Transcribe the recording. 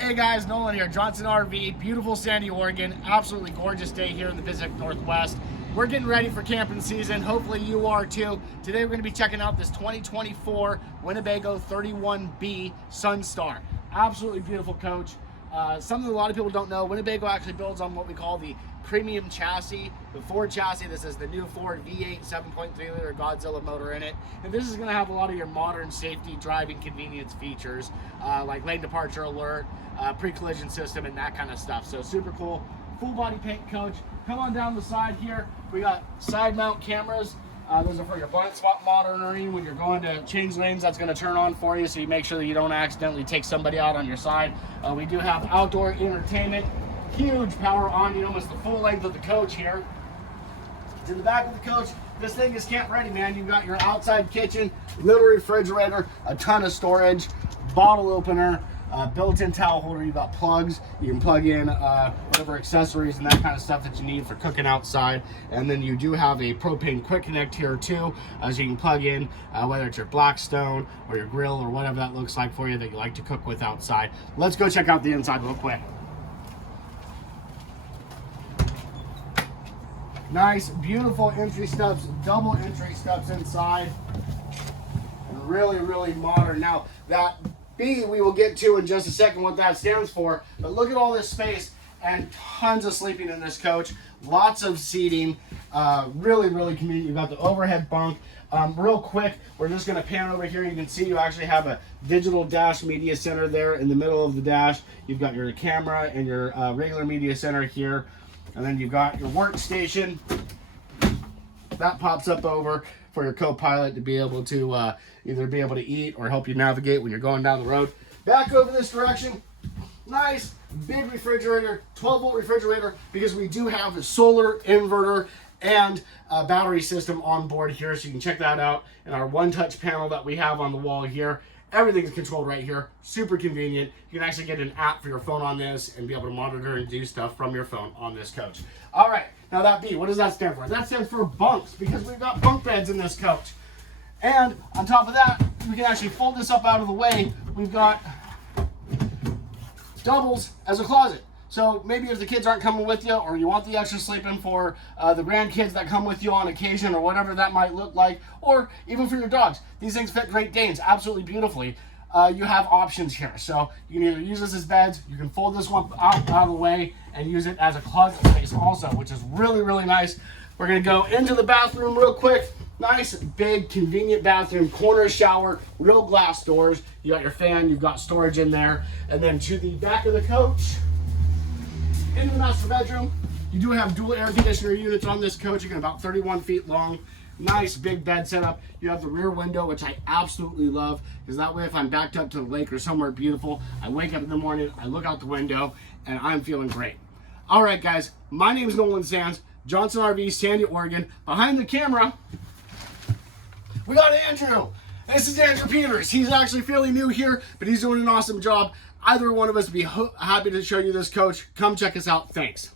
Hey guys, Nolan here, Johnson RV, beautiful Sandy, Oregon. Absolutely gorgeous day here in the Pacific Northwest. We're getting ready for camping season. Hopefully you are too. Today we're going to be checking out this 2024 Winnebago 31B Sunstar. Absolutely beautiful coach. Something a lot of people don't know, Winnebago actually builds on what we call the premium chassis, the Ford chassis. This is the new Ford V8 7.3 liter Godzilla motor in it, and this is going to have a lot of your modern safety driving convenience features like lane departure alert, pre-collision system, and that kind of stuff. So super cool. Full body paint coach. Come on down the side here, we got side mount cameras. Those are for your blind spot monitoring. When you're going to change lanes, that's going to turn on for you, so you make sure that you don't accidentally take somebody out on your side. We do have outdoor entertainment. Huge power on, almost the full length of the coach here. To the back of the coach, this thing is camp ready, man. You've got your outside kitchen, little refrigerator, a ton of storage, bottle opener, built-in towel holder. You've got plugs. You can plug in whatever accessories and that kind of stuff that you need for cooking outside. And then you do have a propane quick connect here too, as you can plug in whether it's your Blackstone or your grill or whatever that looks like for you that you like to cook with outside. Let's go check out the inside real quick. Nice, beautiful entry steps, double entry steps inside. And really, really modern. Now, that B we will get to in just a second what that stands for, but look at all this space and tons of sleeping in this coach. Lots of seating, really, really convenient. You've got the overhead bunk. Real quick, we're just gonna pan over here. You can see you actually have a digital dash media center there in the middle of the dash. You've got your camera and your regular media center here. And then you've got your workstation. That pops up over for your co-pilot to be able to either be able to eat or help you navigate when you're going down the road. Back over this direction. Nice big refrigerator, 12-volt refrigerator, because we do have a solar inverter and a battery system on board here. So you can check that out in our one-touch panel that we have on the wall here. Everything's controlled right here. Super convenient. You can actually get an app for your phone on this and be able to monitor and do stuff from your phone on this coach. All right, now that B, what does that stand for? That stands for bunks, because we've got bunk beds in this coach. And on top of that, we can actually fold this up out of the way. We've got doubles as a closet. So maybe if the kids aren't coming with you, or you want the extra sleeping for the grandkids that come with you on occasion, or whatever that might look like, or even for your dogs. These things fit Great Danes absolutely beautifully. You have options here. So you can either use this as beds, you can fold this one out of the way and use it as a closet space also, which is really, really nice. We're gonna go into the bathroom real quick. Nice, big, convenient bathroom, corner shower, real glass doors. You got your fan, you've got storage in there. And then to the back of the coach, into the master bedroom, you do have dual air conditioner units on this coach. Again, about 31 feet long. Nice big bed setup. You have the rear window, which I absolutely love, because that way if I'm backed up to the lake or somewhere beautiful, I wake up in the morning, I look out the window, and I'm feeling great. All right, guys, my name is Nolan Sands, Johnson RV, Sandy, Oregon. Behind the camera, we got Andrew. This is Andrew Peters. He's actually fairly new here, but he's doing an awesome job. Either one of us would be happy to show you this coach. Come check us out. Thanks.